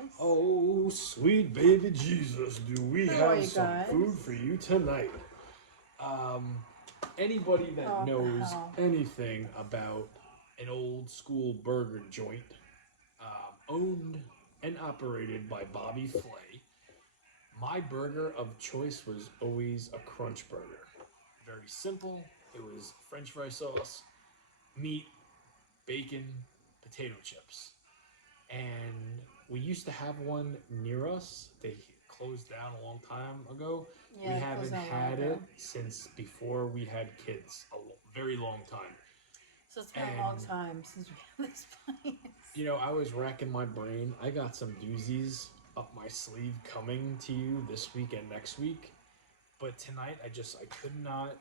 guys? Oh, sweet baby Jesus, do we How are have you some guys? food for you tonight? Anybody that What the knows hell? anything about an old school burger joint, owned and operated by Bobby Flay, my burger of choice was always a crunch burger. Very simple. It was French fry sauce, meat, bacon, potato chips. And we used to have one near us. They closed down a long time ago. Yeah, We it haven't closed down a while had ago. it since before we had kids, very long time. So it's been a long And time since we had this place. you know, I was racking my brain. I got some doozies up my sleeve coming to you this week and next week. But tonight, I could not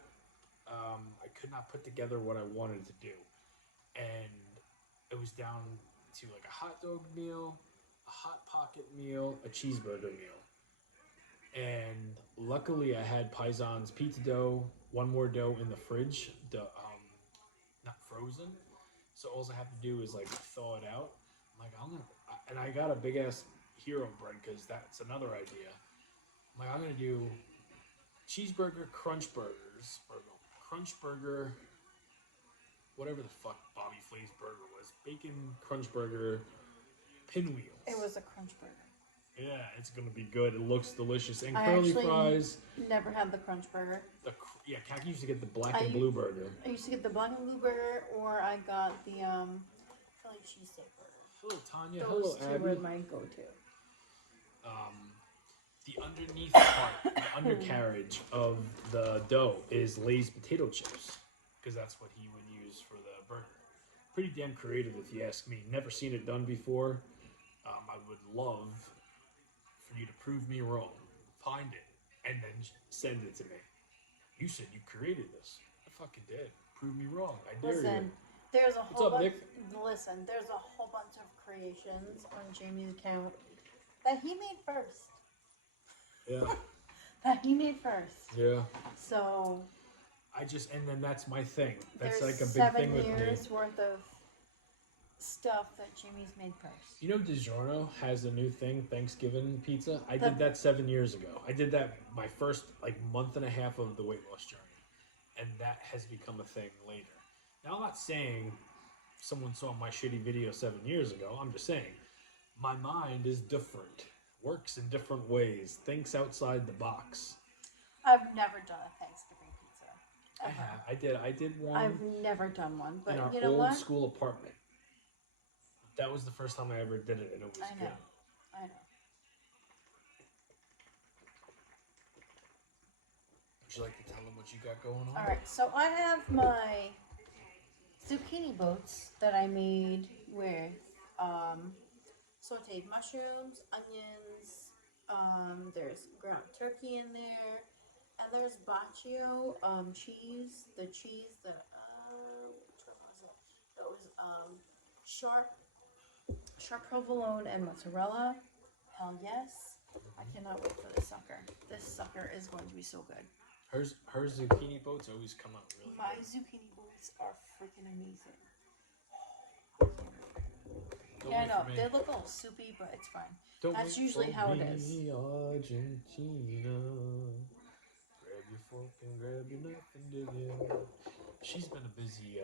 put together what I wanted to do, and it was down to like a hot dog meal, a hot pocket meal, a cheeseburger meal, and luckily I had Paisan's pizza dough, one more dough in the fridge, not frozen. So all I have to do is like thaw it out. I'm like, and I got a big ass hero bread because that's another idea. I'm like, I'm gonna do cheeseburger crunch burgers, or no, crunch burger, whatever the fuck Bobby Flay's burger was, bacon crunch burger, pinwheels. It was a crunch burger. Yeah, it's gonna be good. It looks delicious. And I curly actually fries. never had the crunch burger. Yeah, Kaki used to get the black and blue burger. I used to get the black and blue burger, or I got the Philly cheesesteak burger. Hello, Tanya. Those Hello, two Abby. were my go-to. The underneath part, the undercarriage of the dough is Lay's potato chips, because that's what he would use for the burger. Pretty damn creative, if you ask me. Never seen it done before. I would love for you to prove me wrong. Find it, and then send it to me. You said you created this. I fucking did. Prove me wrong. I dare you. Listen, there's a What's whole up, bunch. Nick? Listen, there's a whole bunch of creations on Jamie's account that he made first. Yeah. That he made first. Yeah. So And then that's my thing. That's there's like a big 7 thing with me. years worth of stuff that Jamie's made first. You know, DiGiorno has a new thing, Thanksgiving pizza. I The- did that 7 years ago. I did that my first month and a half of the weight loss journey, and that has become a thing later. Now, I'm not saying someone saw my shitty video 7 years ago. I'm just saying my mind is different, works in different ways, thinks outside the box. I've never done a Thanksgiving pizza. I Ever. have. I did one I've never done one, but in our you know old what? school apartment. That was the first time I ever did it, and it was I know. good. I know. Would you like to tell them what you got going on? All right, so I have my zucchini boats that I made with sauteed mushrooms, onions. There's ground turkey in there, and there's baccio cheese. The cheese that which one was it? It was sharp provolone and mozzarella. Hell yes! I cannot wait for this sucker. This sucker is going to be so good. Her zucchini boats always come out really My good. zucchini boats are freaking amazing. Don't Yeah, I wait know. for me. They look a little soupy, but it's fine. Don't That's wait usually for how it me, is. Argentina. Grab your fork and grab your knife and dig in. She's been a busy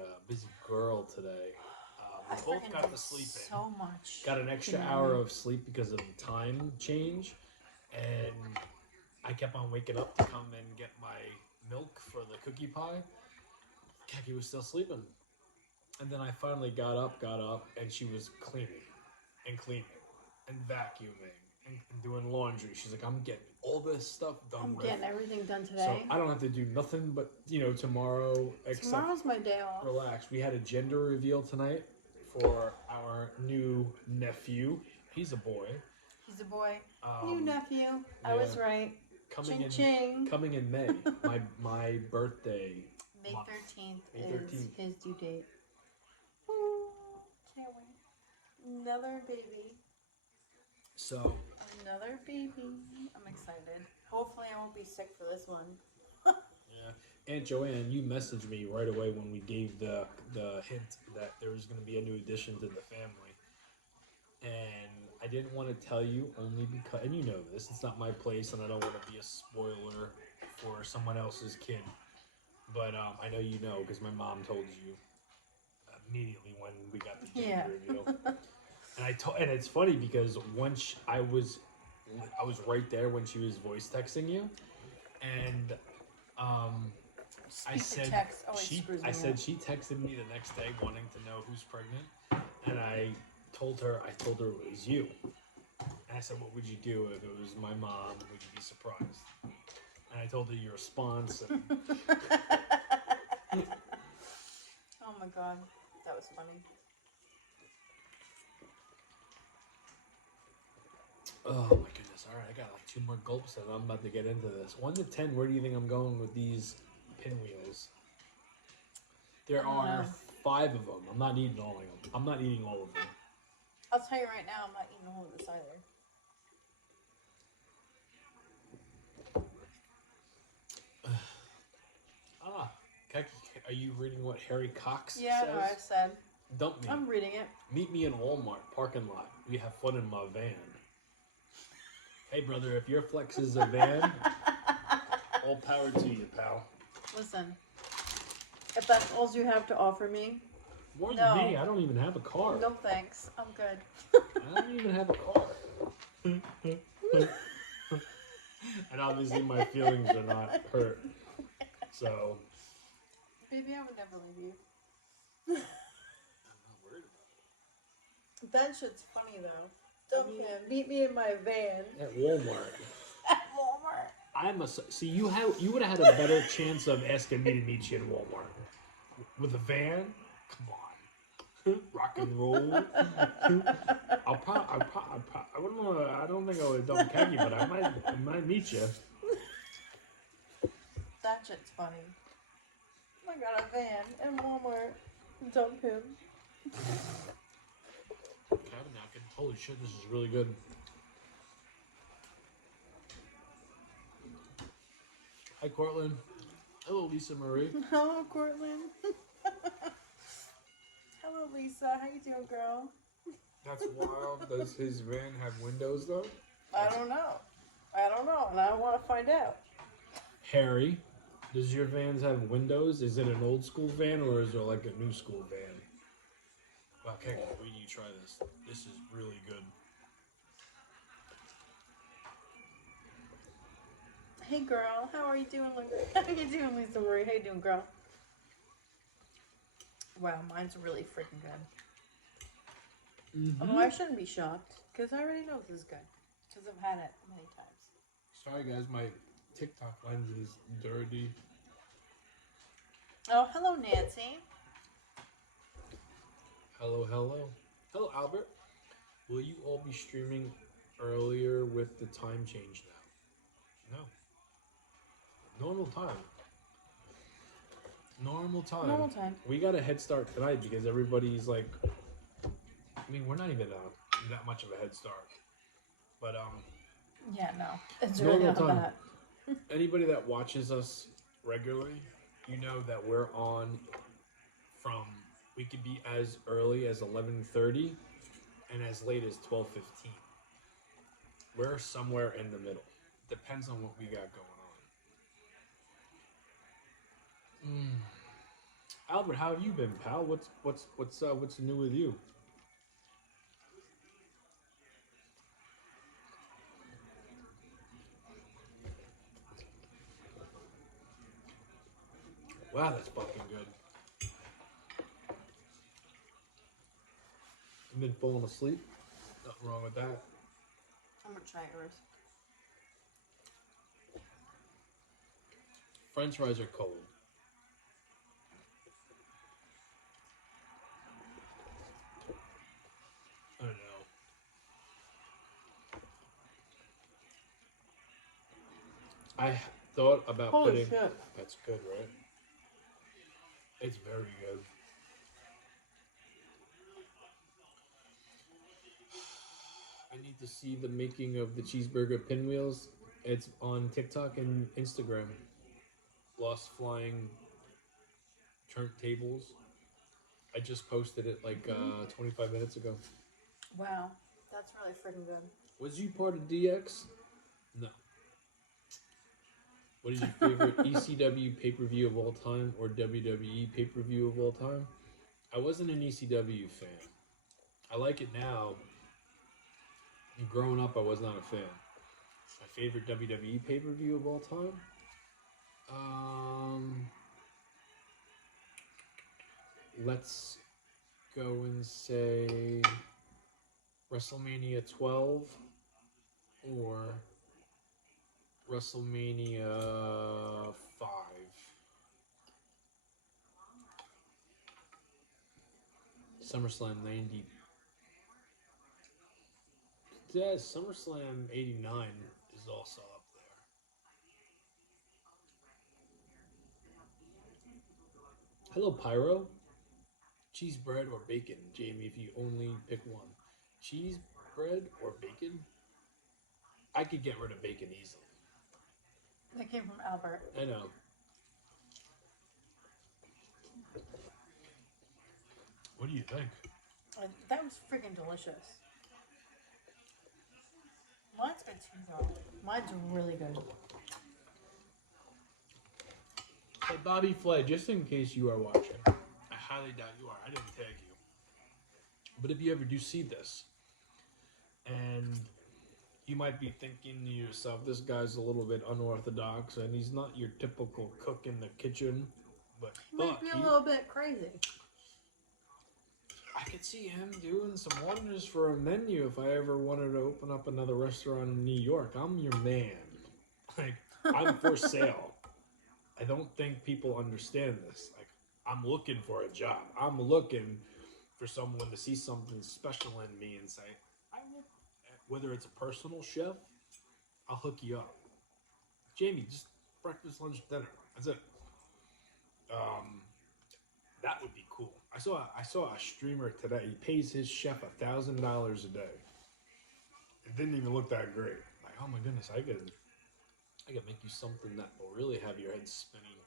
girl today. I We both freaking got did to sleep in. so much. Got an extra tonight. hour of sleep because of the time change, and I kept on waking up to come and get my milk for the cookie pie. Kaki was still sleeping, and then I finally got up, and she was cleaning and vacuuming and doing laundry. She's like, I'm getting all this stuff done. I'm with. getting everything done So today. I don't have to do nothing but tomorrow. Except Tomorrow's my day off. relax. We had a gender reveal tonight for our new nephew. He's a boy. He's a boy. New nephew. I yeah. was right. Coming Ching. coming in May. my birthday. May month. 13th May is 13th. his due date. Ooh, can't wait. Another baby. So Another baby. I'm excited. Hopefully I won't be sick for this one. yeah, Aunt Joanne, you messaged me right away when we gave the hint that there was going to be a new addition to the family, and I didn't want to tell you only because, and you know this, it's not my place, and I don't want to be a spoiler for someone else's kid. But I know you know because my mom told you immediately when we got the gender reveal. And and it's funny because once I was right there when she was voice texting you, and I said text always screws me I said up. she texted me the next day wanting to know who's pregnant, and I told her it was you. And I said, what would you do if it was my mom? Would you be surprised? And I told her your response. And Oh my god, that was funny. oh my goodness! All right, I got like 2 more gulps, and I'm about to get into this. 1 to 10, where do you think I'm going with these pinwheels? There are 5 of them. I'm not eating all of them. I'm not eating all of them. I'll tell you right now, I'm not eating a whole of this either. Keki, are you reading what Harry Cox Yeah, says? no, I said. Dump me. I'm reading it. Meet me in Walmart parking lot. We have fun in my van. Hey, brother, if your flex is a van, all power to you, pal. Listen, if that's all you have to offer me, More than me, I don't even have a car. no thanks. I'm good. I don't even have a car. And obviously my feelings are not hurt. So. Baby, I would never leave you. I'm not worried about it. That shit's funny though. Dump him. Meet me in my van. At Walmart. At Walmart. See, you would have had a better chance of asking me to meet you in Walmart. With a van? Come on. Rock and roll. I don't think I would dump Keki, but I might meet you. That shit's funny. I got a van in Walmart. Dump him. Cabin napkin. Holy shit, this is really good. Hi, Cortland. Hello, Lisa Marie. Hello, Cortland. Hello, Lisa. How you doing, girl? That's wild. Does his van have windows, though? I don't know, and I want to find out. Harry, does your vans have windows? Is it an old school van or is it like a new school van? Wow, okay, wait till you try this. This is really good. Hey, girl. How are you doing, How are you doing, Lisa Marie? How you doing, girl? Wow, mine's really freaking good. Mm-hmm. Although I shouldn't be shocked, because I already know this is good. Because I've had it many times. Sorry, guys, my TikTok lens is dirty. Oh, hello, Nancy. Hello, hello. Hello, Albert. Will you all be streaming earlier with the time change now? No. Normal time. Normal time. We got a head start tonight because everybody's like, I mean, we're not even that much of a head start. But, yeah, no. It's really not that. Anybody that watches us regularly, you know that we're on we could be as early as 11:30 and as late as 12:15. We're somewhere in the middle. Depends on what we got going on. Albert, how have you been, pal? What's new with you? Wow, that's fucking good. I've been falling asleep. Nothing wrong with that. I'm gonna try yours. French fries are cold. I don't know. I thought about Holy putting. shit. That's good, right? It's very good. I need to see the making of the cheeseburger pinwheels. It's on TikTok and Instagram. Lost Flying Turntables. I just posted it like 25 minutes ago. Wow, That's really freaking good. Was you part of DX? No. What is your favorite ECW pay-per-view of all time or WWE pay-per-view of all time? I wasn't an ECW fan. I like it now. Growing up, I was not a fan. My favorite WWE pay-per-view of all time? Let's go and say WrestleMania 12 or WrestleMania 5. SummerSlam 90. Yeah, SummerSlam 89 is also up there. Hello, Pyro. Cheese bread or bacon? Jamie, if you only pick one. Cheese bread or bacon? I could get rid of bacon easily. That came from Albert. I know. What do you think? That was freaking delicious. Mine's good too, though. Mine's really good. Hey, Bobby Flay, just in case you are watching, I highly doubt you are. I didn't tag you. But if you ever do see this, and you might be thinking to yourself, this guy's a little bit unorthodox, and he's not your typical cook in the kitchen, but Might be a little bit crazy. I could see him doing some wonders for a menu if I ever wanted to open up another restaurant in New York. I'm your man. Like, I'm for sale. I don't think people understand this. Like, I'm looking for a job. I'm looking for someone to see something special in me and say, I will. Whether it's a personal chef, I'll hook you up. Jamie, just breakfast, lunch, dinner. That's it. That would be cool. I saw a streamer today. He pays his chef $1,000 a day. It didn't even look that great. Like, oh my goodness, I could make you something that will really have your head spinning.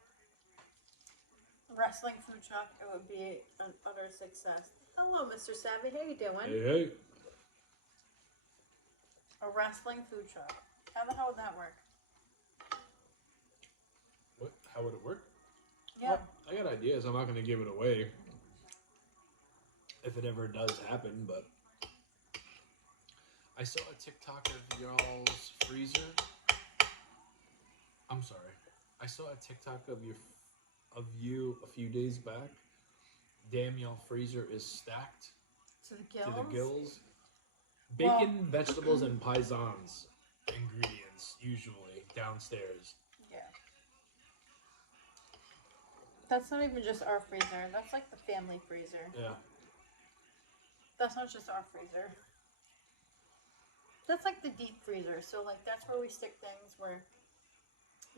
Wrestling food truck, it would be an utter success. Hello, Mr. Savvy. How you doing? Hey. A wrestling food truck. How the hell would that work? What? How would it work? Yeah. Well, I got ideas. I'm not going to give it away if it ever does happen, but I saw a TikTok of y'all's freezer. I'm sorry. I saw a TikTok of you a few days back. Damn, y'all freezer is stacked To the gills? to the gills. Bacon, vegetables, and paisans ingredients usually downstairs. Yeah. That's not even just our freezer. That's like the family freezer. Yeah. That's not just our freezer. That's like the deep freezer. So like that's where we stick things where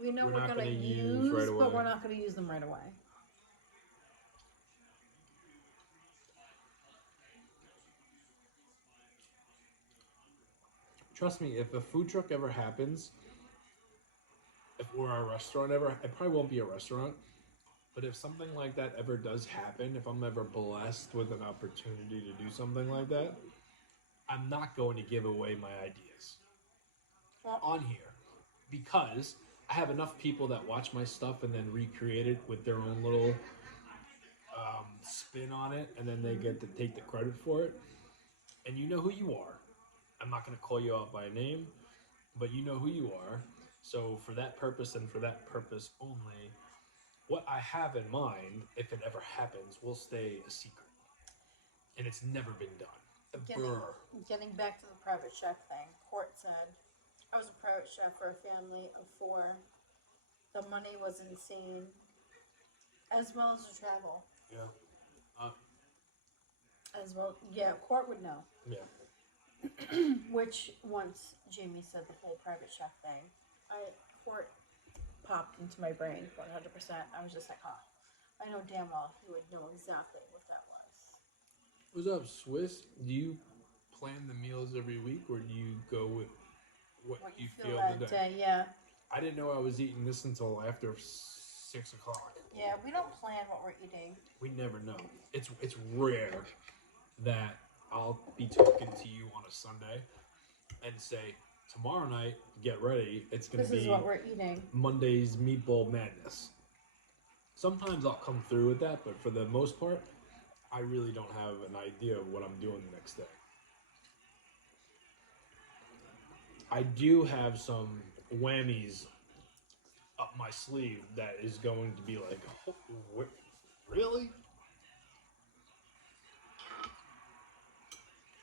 we know we're not gonna gonna use right away. but we're not gonna use them right away. Trust me, if a food truck ever happens, or a restaurant ever, it probably won't be a restaurant, but if something like that ever does happen, if I'm ever blessed with an opportunity to do something like that, I'm not going to give away my ideas on here because I have enough people that watch my stuff and then recreate it with their own little spin on it, and then they get to take the credit for it. And you know who you are. I'm not going to call you out by name, but you know who you are. So for that purpose and for that purpose only, what I have in mind, if it ever happens, will stay a secret. And it's never been done. Getting back to the private chef thing, Court said, I was a private chef for a family of 4. The money was insane, as well as the travel. Yeah. As well, yeah, Court would know. Yeah. Which, once Jamie said the whole private chef thing, Court popped into my brain 100%. I was just like, huh. I know damn well he would know exactly what that was. What's up, Swiss? Do you plan the meals every week, or do you go with what you feel that the day? Yeah. I didn't know I was eating this until after 6 o'clock. Yeah, we don't plan what we're eating. We never know. It's rare that I'll be talking to you on a Sunday and say, tomorrow night, get ready. It's going to This be is what we're eating. Monday's Meatball Madness. Sometimes I'll come through with that, but for the most part, I really don't have an idea of what I'm doing the next day. I do have some whammies up my sleeve that is going to be like, oh, really?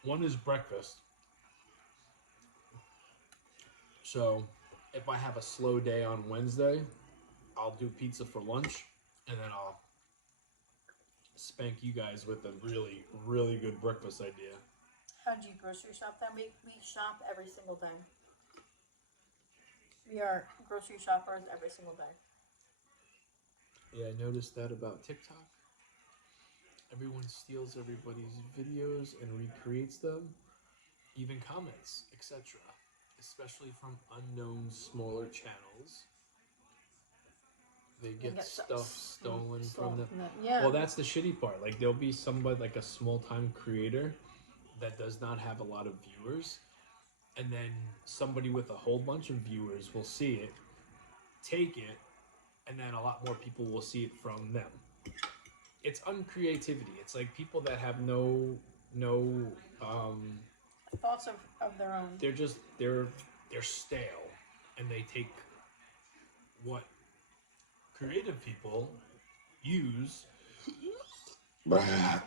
One is breakfast. So if I have a slow day on Wednesday, I'll do pizza for lunch, and then I'll spank you guys with a really, really good breakfast idea. How do you grocery shop then? We shop every single day. We are grocery shoppers every single day. Yeah, I noticed that about TikTok. Everyone steals everybody's videos and recreates them, even comments, etc. Especially from unknown smaller channels. They get stuff stolen from them. Yeah. Well, that's the shitty part. Like, there'll be somebody, like a small-time creator that does not have a lot of viewers, and then somebody with a whole bunch of viewers will see it, take it, and then a lot more people will see it from them. It's uncreativity. It's like people that have no thoughts of their own. They're stale, and they take what creative people use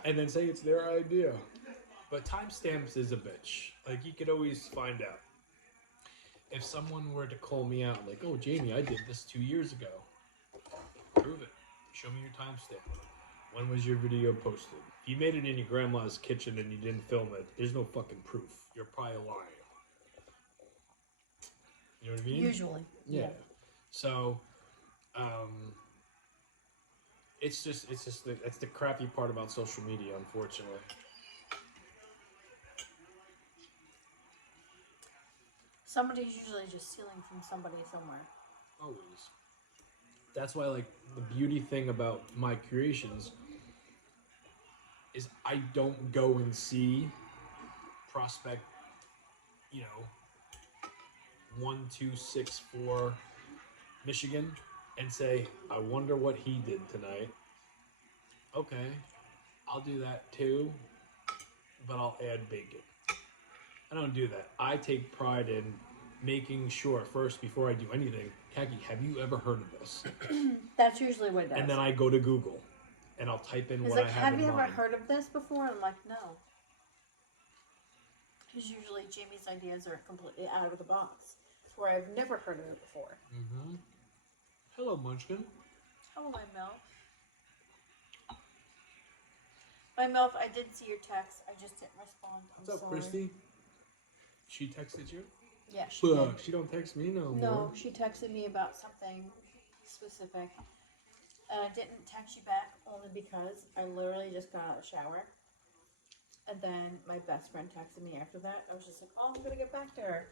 and then say it's their idea. But timestamps is a bitch. Like, you could always find out. If someone were to call me out, like, oh, Jamie, I did this 2 years ago. Prove it. Show me your timestamp. When was your video posted? If you made it in your grandma's kitchen and you didn't film it, there's no fucking proof. You're probably lying. You know what I mean? Usually. Yeah. So, it's the crappy part about social media, unfortunately. Somebody's usually just stealing from somebody somewhere. Always. That's why, like, the beauty thing about my creations is I don't go and see prospect, 1264 Michigan and say, I wonder what he did tonight. Okay, I'll do that too, but I'll add bacon. I don't do that. I take pride in making sure first, before I do anything, Kaki, have you ever heard of this? That's usually what it does. And then I go to Google and I'll type in He's what like, I have in you mind. ever heard of this before? I'm like, no. Because usually Jamie's ideas are completely out of the box, where I've never heard of it before. Mm-hmm. Hello, Munchkin. Hello, my MILF. My MILF, I did see your text. I just didn't respond. What's up, Christy? She texted you? Yeah, she did. She don't text me no more. No, she texted me about something specific. And I didn't text you back only because I literally just got out of the shower. And then my best friend texted me after that. I was just like, oh, I'm going to get back to her.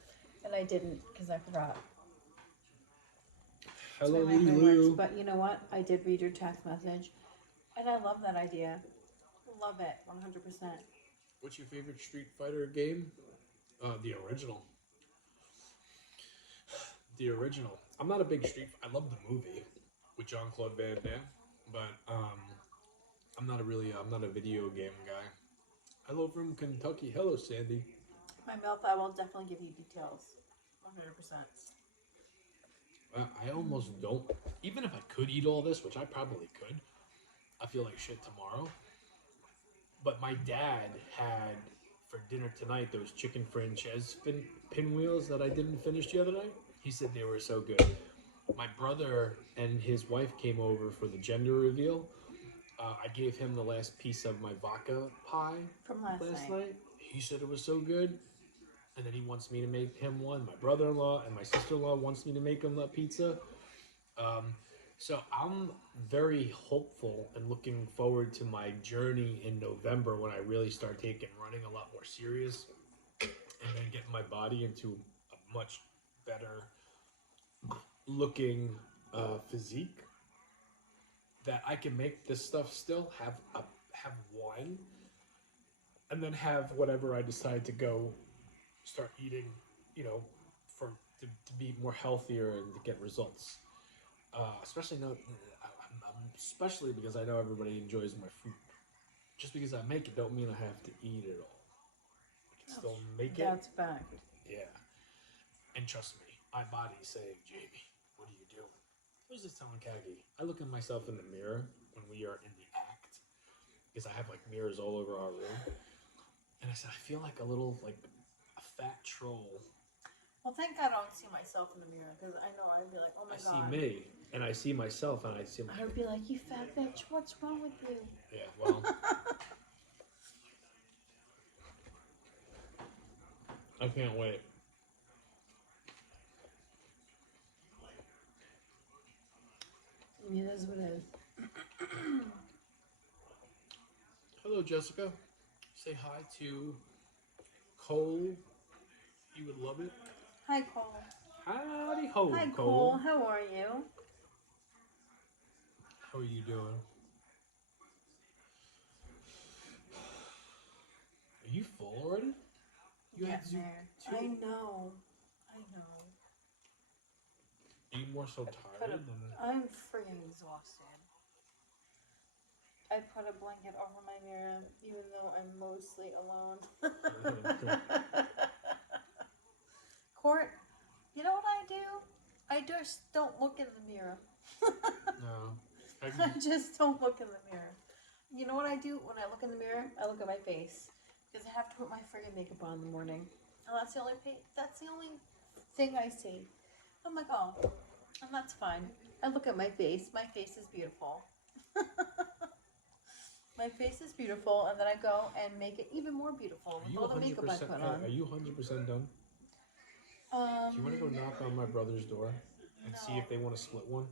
And I didn't because I forgot. Hello, my brain Lulu. works. But you know what? I did read your text message. And I love that idea. Love it, 100%. What's your favorite Street Fighter game? The original. The original. I'm not a big I love the movie with Jean-Claude Van Damme, but I'm not a video game guy. Hello from Kentucky. Hello, Sandy. My MILF, I will definitely give you details. 100%. I almost don't. Even if I could eat all this, which I probably could, I feel like shit tomorrow. But my dad had for dinner tonight those chicken franchise pinwheels that I didn't finish the other night. He said they were so good. My brother and his wife came over for the gender reveal. I gave him the last piece of my vodka pie from last night. He said it was so good. And then he wants me to make him one. My brother-in-law and my sister-in-law wants me to make him that pizza. So I'm very hopeful and looking forward to my journey in November when I really start taking running a lot more serious and then getting my body into a much better looking physique that I can make this stuff still have one and then have whatever I decide to go start eating, you know, to be more healthier and to get results. Especially no, especially because I know everybody enjoys my food. Just because I make it, don't mean I have to eat it all. I can still make it. That's fact. Yeah. And trust me, my body's saying, Jamie, what are you doing? I was just telling Kagi, I look at myself in the mirror when we are in the act, because I have like mirrors all over our room. And I said, I feel like a little, like a fat troll. Well, thank God I don't see myself in the mirror, because I know I'd be like, oh my God. I see me, and I see myself, and I see my... I would be like, you fat bitch, what's wrong with you? Yeah, well... I can't wait. It is what it is. Hello, Jessica. Say hi to Cole. He would love it. Hi, Cole. Howdy ho, Hi, Cole. Cole. How are you? How are you doing? Are you full already? You had Getting there. I know. I know. Are you more so tired than... I'm freaking exhausted. I put a blanket over my mirror, even though I'm mostly alone. Court, you know what I do? I just don't look in the mirror. No. I just don't look in the mirror. You know what I do when I look in the mirror? I look at my face. Because I have to put my friggin' makeup on in the morning. And that's the only thing I see. I'm like, oh, and that's fine. I look at my face. My face is beautiful. My face is beautiful, and then I go and make it even more beautiful with all the makeup I put on. Are you 100% done? Do you want to go knock on my brother's door and see if they want to split one?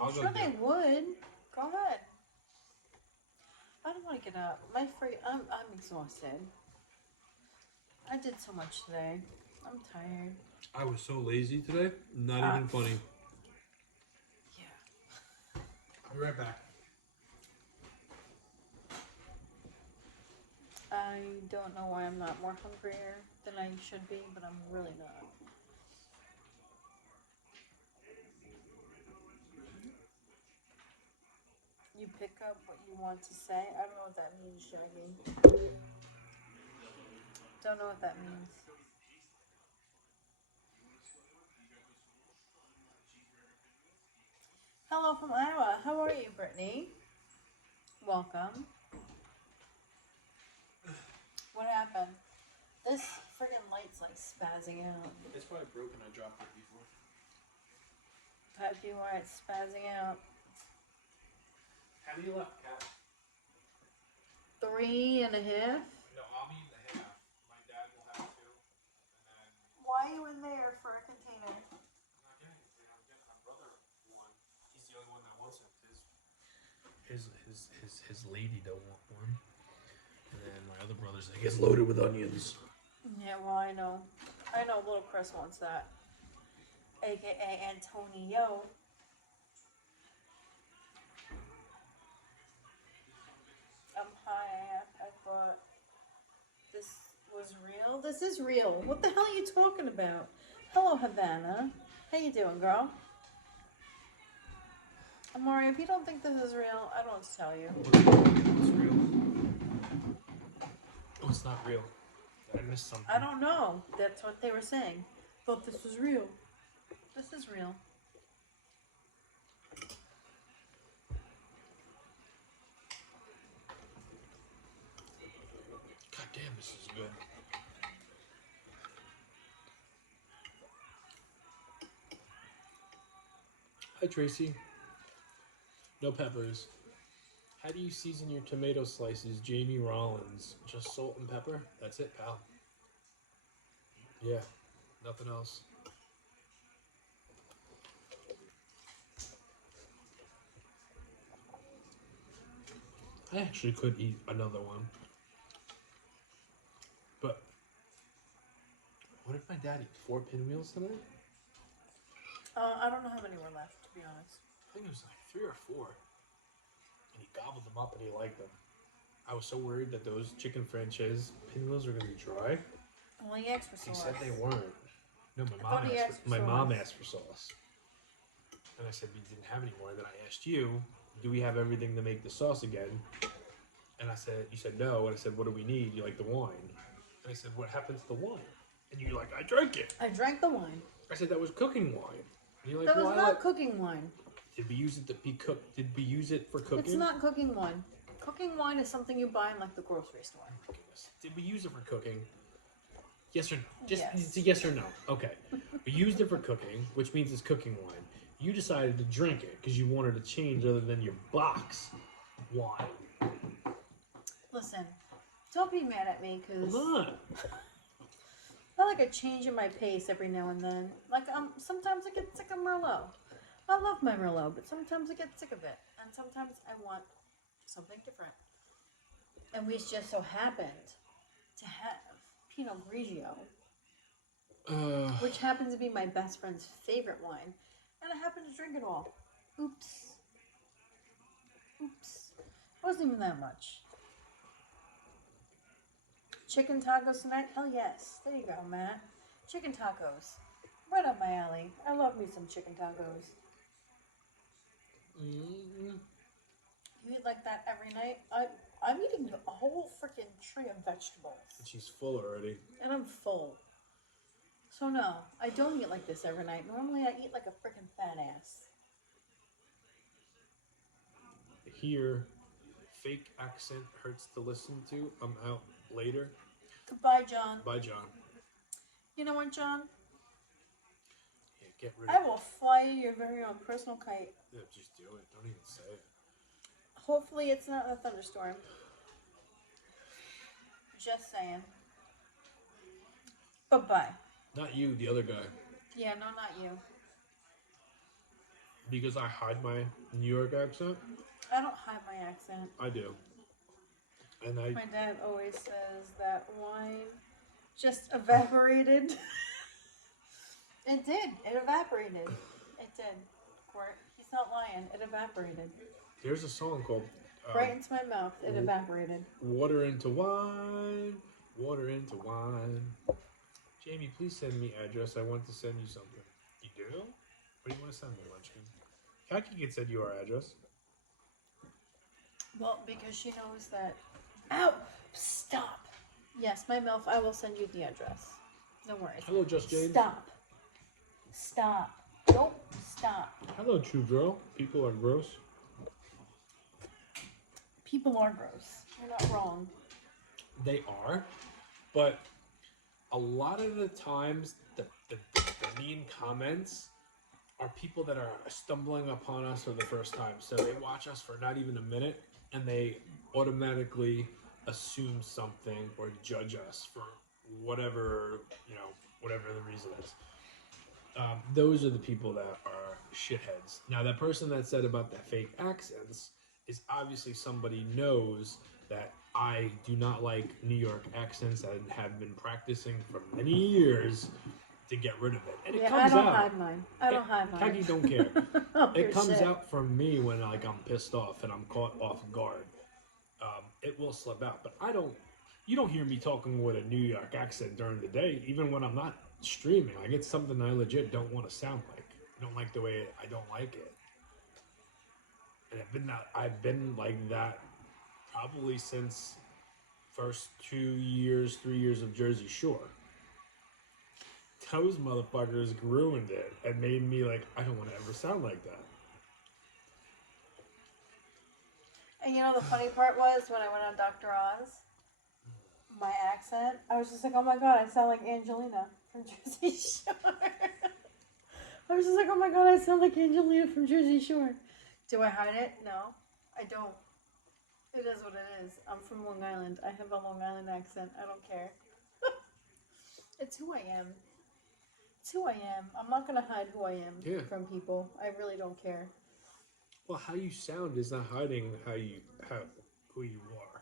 I'm sure they would. Go ahead. I don't want to get up. I'm exhausted. I did so much today. I'm tired. I was so lazy today. Not even funny. Yeah. I'll be right back. I don't know why I'm not more hungrier than I should be, but I'm really not. You pick up what you want to say. I don't know what that means, Shaggy. Don't know what that means. Hello from Iowa. How are you, Brittany? Welcome. What happened? This friggin' light's like spazzing out. It's probably broken. I dropped it before. That'd be why it's spazzing out. How many left, Kat? 3.5. No, I'll be in the half. My dad will have 2. And then... Why are you in there for a container? I'm not getting it. I'm getting my brother one. He's the only one that wants it. His lady don't want one. And then my other brother's like, it's loaded with onions. Yeah, well, I know. I know little Chris wants that. AKA Antonio. I'm high. I thought this was real. This is real. What the hell are you talking about? Hello, Havana. How you doing, girl? Amari, if you don't think this is real, I don't know what to tell you. It's real. Oh, it's not real. I missed something. I don't know. That's what they were saying. Thought this was real. This is real. God damn, this is good. Hi, Tracy. No peppers. How do you season your tomato slices, Jamie Rollins? Just salt and pepper? That's it, pal. Yeah, nothing else. I actually could eat another one. But what if my dad eat 4 pinwheels tonight? I don't know how many were left, to be honest. I think it was like 3 or 4. And he gobbled them up and he liked them. I was so worried that those chicken franchise pinwheels were gonna be dry. Well, he asked for He sauce. said they weren't. No, thought he asked for my mom sauce. asked for sauce. And I said we didn't have any more. Then I asked you, do we have everything to make the sauce again? And I said, you said no. And I said, what do we need? You like the wine? And I said, what happened to the wine? And you're like, I drank it. I drank the wine. I said, that was cooking wine. And you're like, That was well, not cooking wine. Did we use it to be cooked? Did we use it for cooking? It's not cooking wine. Cooking wine is something you buy in like the grocery store. Oh my goodness. Did we use it for cooking? Yes or no? Just Yes. it's a yes or no. Okay. We used it for cooking, which means it's cooking wine. You decided to drink it because you wanted to change other than your box wine. Listen, don't be mad at me because Hold on. I like a change in my pace every now and then. Like sometimes I get sick of Merlot. I love my Merlot, but sometimes I get sick of it, and sometimes I want something different. And we just so happened to have Pinot Grigio, which happens to be my best friend's favorite wine, and I happened to drink it all. Oops. Oops. It wasn't even that much. Chicken tacos tonight? Hell yes. There you go, Matt. Chicken tacos. Right up my alley. I love me some chicken tacos. Mm, You eat like that every night? I'm eating a whole freaking tray of vegetables. she's full already. And I'm full. So no, I don't eat like this every night. Normally I eat like a freaking fat ass. Here, fake accent hurts to listen to. I'm out later. Goodbye, John. Bye, John. You know what, John? Yeah, get rid I of it. will fly you your very own personal kite. Yeah, just do it. Don't even say it. Hopefully it's not a thunderstorm. Just saying. Bye-bye. Not you, the other guy. Yeah, no, not you. Because I hide my New York accent? I don't hide my accent. I do. And I My dad always says that wine just evaporated. It did. It evaporated. It did. Court. He's not lying. It evaporated. there's a song called Right into my mouth. It evaporated. Water into Wine. Water into Wine. Jamie, please send me address. I want to send you something. You do? What do you want to send me, Munchkin? Kaki can send you our address. Well, because she knows that. Ow! Stop! Yes, my MILF, I will send you the address. No worries. Hello, Just Jane. Stop. Stop. Nope. Stop. Hello, True Girl. People are gross. People are gross. You're not wrong. They are, but a lot of the times the mean comments are people that are stumbling upon us for the first time. So they watch us for not even a minute and they automatically assume something or judge us for whatever, whatever the reason is. Those are the people that are shitheads. Now, that person that said about the fake accents is obviously somebody knows that I do not like New York accents and have been practicing for many years to get rid of it. And it Yeah, comes I don't out. hide mine. I don't hide mine. Kaki don't care. Oh, It comes shit. out from me when I'm pissed off and I'm caught off guard. It will slip out, but you don't hear me talking with a New York accent during the day, even when I'm not streaming. Like, it's something I legit don't want to sound like. I don't like the way I don't like it. And I've been like that probably since first 3 years of Jersey Shore. Those motherfuckers ruined it and made me like, I don't want to ever sound like that. And you know the funny part was when I went on Dr. Oz, my accent, I was just like, oh my god, I sound like Angelina from Jersey Shore. I was just like, oh my god, I sound like Angelina from Jersey Shore. Do I hide it? No, I don't. It is what it is. I'm from Long Island. I have a Long Island accent. I don't care. It's who I am. It's who I am. I'm not going to hide who I am from people. I really don't care. Well, how you sound is not hiding who you are.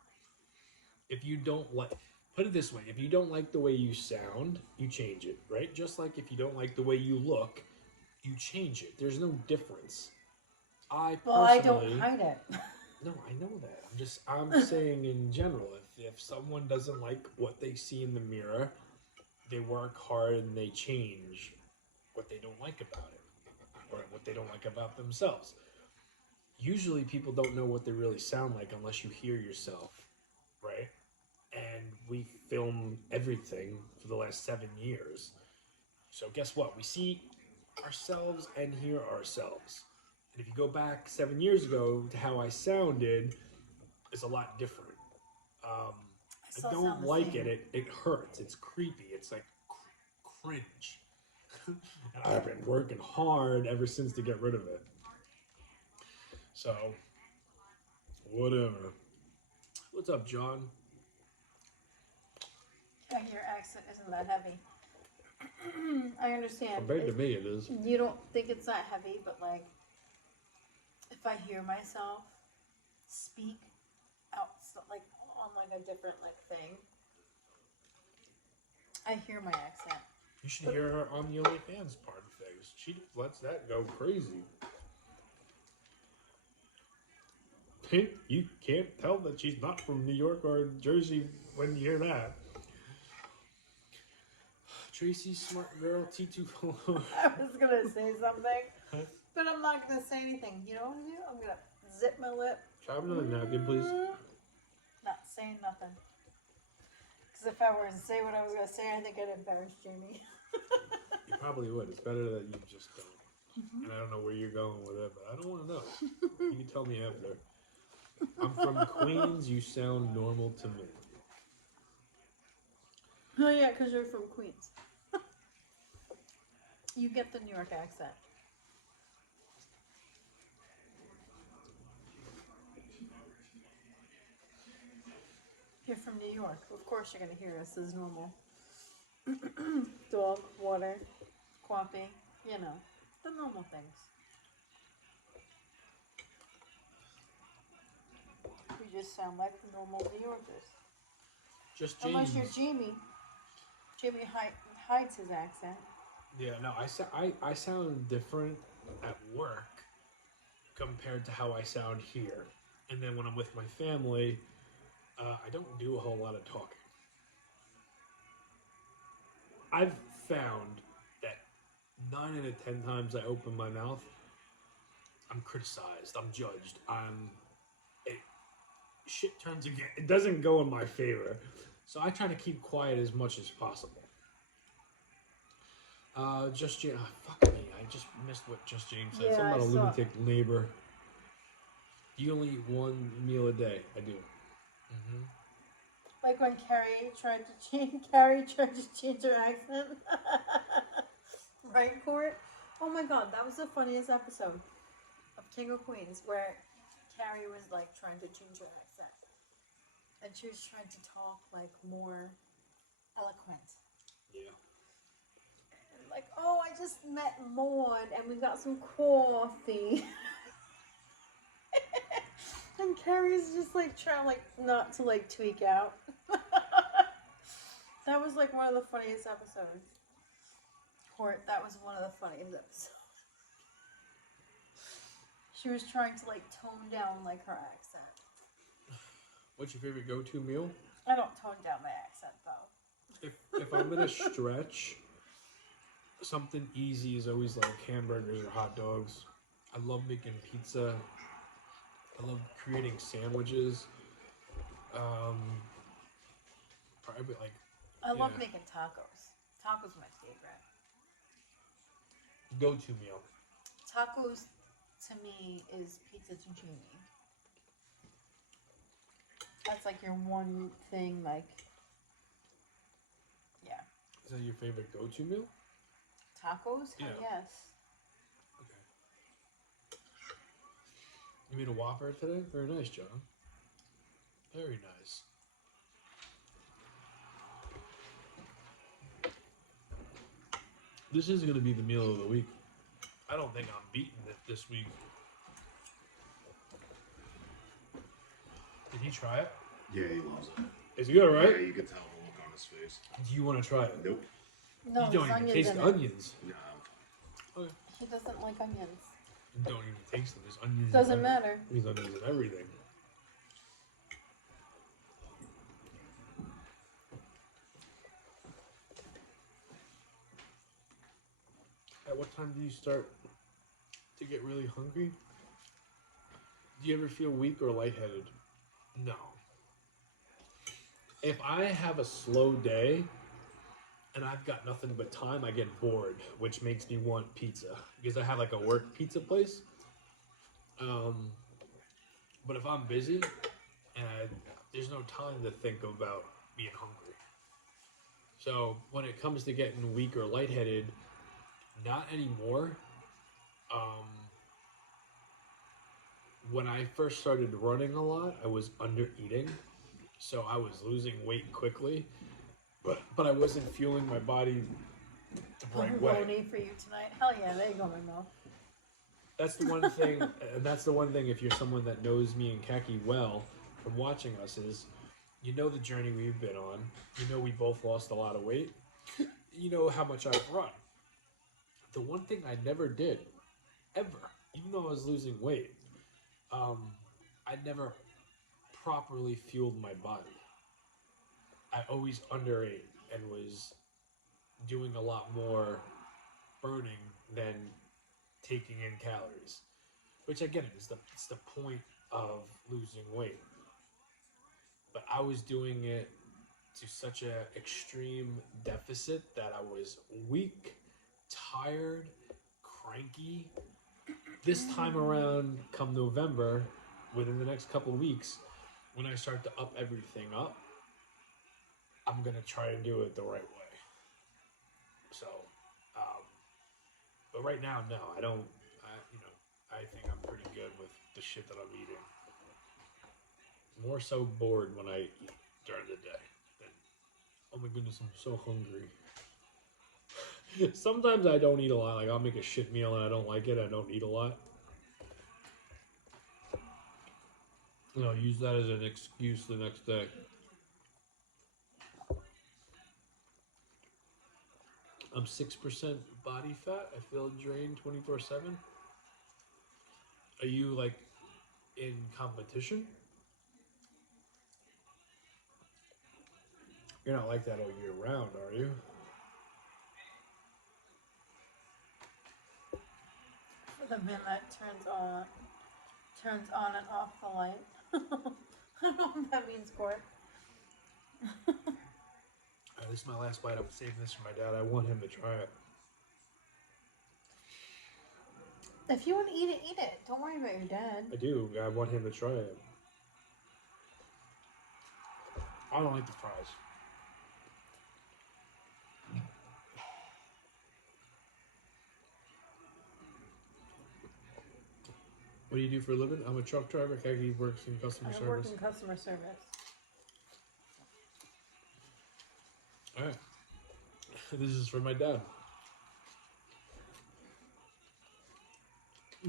If you don't like, put it this way, if you don't like the way you sound, you change it, right? Just like if you don't like the way you look, you change it. There's no difference. Well, I don't hide it. No, I know that. I'm saying in general, if someone doesn't like what they see in the mirror, they work hard and they change what they don't like about it or what they don't like about themselves. Usually people don't know what they really sound like unless you hear yourself, right? And we film everything for the last 7 years. So guess what? We see ourselves and hear ourselves. And if you go back 7 years ago to how I sounded, it's a lot different. Um, I still don't sound the like same. it hurts. It's creepy. It's like cringe. And I've been working hard ever since to get rid of it. So, whatever. What's up, John? Yeah, your accent isn't that heavy. I understand. Compared to me, it is. You don't think it's that heavy, but like, if I hear myself speak out, like on like a different like thing, I hear my accent. You should hear her on the OnlyFans part of things. She lets that go crazy. You can't tell that she's not from New York or Jersey when you hear that. Tracy, smart girl, T2 follower. I was gonna say something, but I'm not gonna say anything. You know what I'm gonna do? I'm gonna zip my lip. Try another napkin, please. Not saying nothing. Because if I were to say what I was gonna say, I think I'd embarrass Jamie. You probably would. It's better that you just don't. And I don't know where you're going with it, but I don't want to know. You can tell me after. I'm from Queens. You sound normal to me. Oh yeah, because you're from Queens. You get the New York accent. You're from New York. Of course you're going to hear us as normal. Dog, water, coffee, you know, the normal things. You just sound like the normal New Yorkers. Just James. Unless you're Jamie. Jamie hides his accent. Yeah, no, I sound different at work compared to how I sound here. And then when I'm with my family, I don't do a whole lot of talking. I've found that 9 out of 10 times I open my mouth, I'm criticized, I'm judged, shit turns again. It doesn't go in my favor. So I try to keep quiet as much as possible. Just James. Fuck me. I just missed what Just James said. Yeah, Something about a I saw lunatic neighbor. You only eat one meal a day. I do. Mm-hmm. Like when Carrie tried to change her accent. Right, Court? Oh my god, that was the funniest episode of King of Queens where Carrie was like trying to change her accent. And she was trying to talk like more eloquent. Yeah. And like, oh, I just met Maud and we got some coffee. And Carrie's just like trying like not to like tweak out. That was like one of the funniest episodes. Court, that was one of the funniest episodes. She was trying to like tone down like her accent. What's your favorite go-to meal? I don't tone down my accent though. If I'm gonna stretch, something easy is always like hamburgers or hot dogs. I love making pizza. I love creating sandwiches. Probably like. I love making tacos. Tacos are my favorite. Go-to meal. Tacos to me is pizza zucchini. That's like your one thing, like, yeah. Is that your favorite go-to meal? Tacos? Yeah. Yes. Okay. You made a Whopper today? Very nice, John. Very nice. This is going to be the meal of the week. I don't think I'm beating it this week. Did he try it? Yeah, he loves it. Is it good, right? Yeah, you can tell the look on his face. Do you want to try it? Nope. No, You don't there's even onions taste in the it. onions. No. He doesn't like onions. You don't even taste them. There's onions. Doesn't matter. There's onions in everything. At what time do you start to get really hungry? Do you ever feel weak or lightheaded? No. If I have a slow day and I've got nothing but time, I get bored, which makes me want pizza because I have like a work pizza place. But if I'm busy and there's no time to think about being hungry. So when it comes to getting weak or lightheaded, not anymore. When I first started running a lot, I was under eating, so I was losing weight quickly, but I wasn't fueling my body the right way. Bologna for you tonight. Hell yeah, there you go, my mouth. That's the one thing, and that's the one thing if you're someone that knows me and Kaki well from watching us is, you know the journey we've been on. You know we both lost a lot of weight. You know how much I've run. The one thing I never did, ever, even though I was losing weight, I never properly fueled my body. I always underate and was doing a lot more burning than taking in calories, which again is it's the point of losing weight. But I was doing it to such an extreme deficit that I was weak, tired, cranky. This time around, come November, within the next couple of weeks, when I start to up everything up, I'm gonna try to do it the right way. So, but right now, no, I don't. I think I'm pretty good with the shit that I'm eating. More so bored when I eat during the day. Than, oh my goodness, I'm so hungry. Sometimes I don't eat a lot. Like I'll make a shit meal and I don't like it. I don't eat a lot. And I'll use that as an excuse the next day. I'm 6% body fat. I feel drained 24/7. Are you like in competition? You're not like that all year round, are you? For the man that turns on and off the light. I don't know what that means, Court. Alright, this is my last bite. I'm saving this for my dad. I want him to try it. If you want to eat it, eat it. Don't worry about your dad. I do. I want him to try it. I don't like the fries. What do you do for a living? I'm a truck driver. Kaki works in customer I service. work in customer service. Alright. This is for my dad.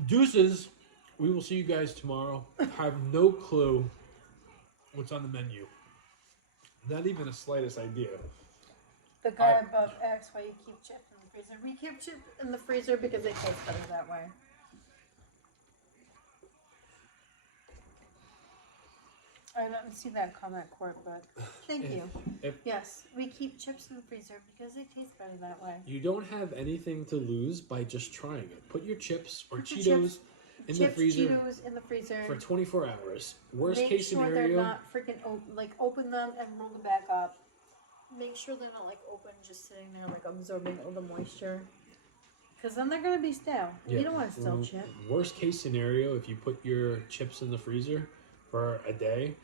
Deuces. We will see you guys tomorrow. I have no clue what's on the menu. Not even the slightest idea. The guy above asks why you keep chips in the freezer. We keep chips in the freezer because they taste better that way. I didn't see that comment, Court, but thank you. Yes, we keep chips in the freezer because they taste better that way. You don't have anything to lose by just trying it. Put your chips or Put the Cheetos in the freezer Cheetos in the freezer for 24 hours. Worst Make case sure scenario. they're not freaking open them and roll them back up. Make sure they're not like open, just sitting there like absorbing all the moisture. Because then they're gonna be stale. Yeah. You don't want a stale chip. Worst case scenario, if you put your chips in the freezer for a day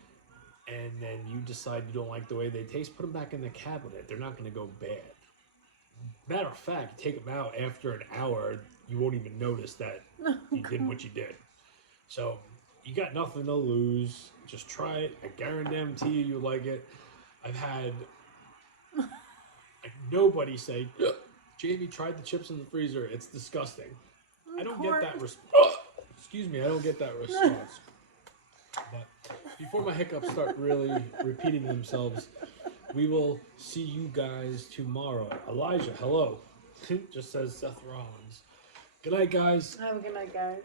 and then you decide you don't like the way they taste, put them back in the cabinet. They're not going to go bad. Matter of fact, take them out after an hour, you won't even notice that you did what you did. So you got nothing to lose. Just try it. I guarantee you like it. I've had like nobody say, Jamie tried the chips in the freezer. It's disgusting. I don't get that excuse me, I don't get that response. But before my hiccups start really repeating themselves, we will see you guys tomorrow. Elijah, hello. Just says Seth Rollins. Good night, guys. Have a good night, guys.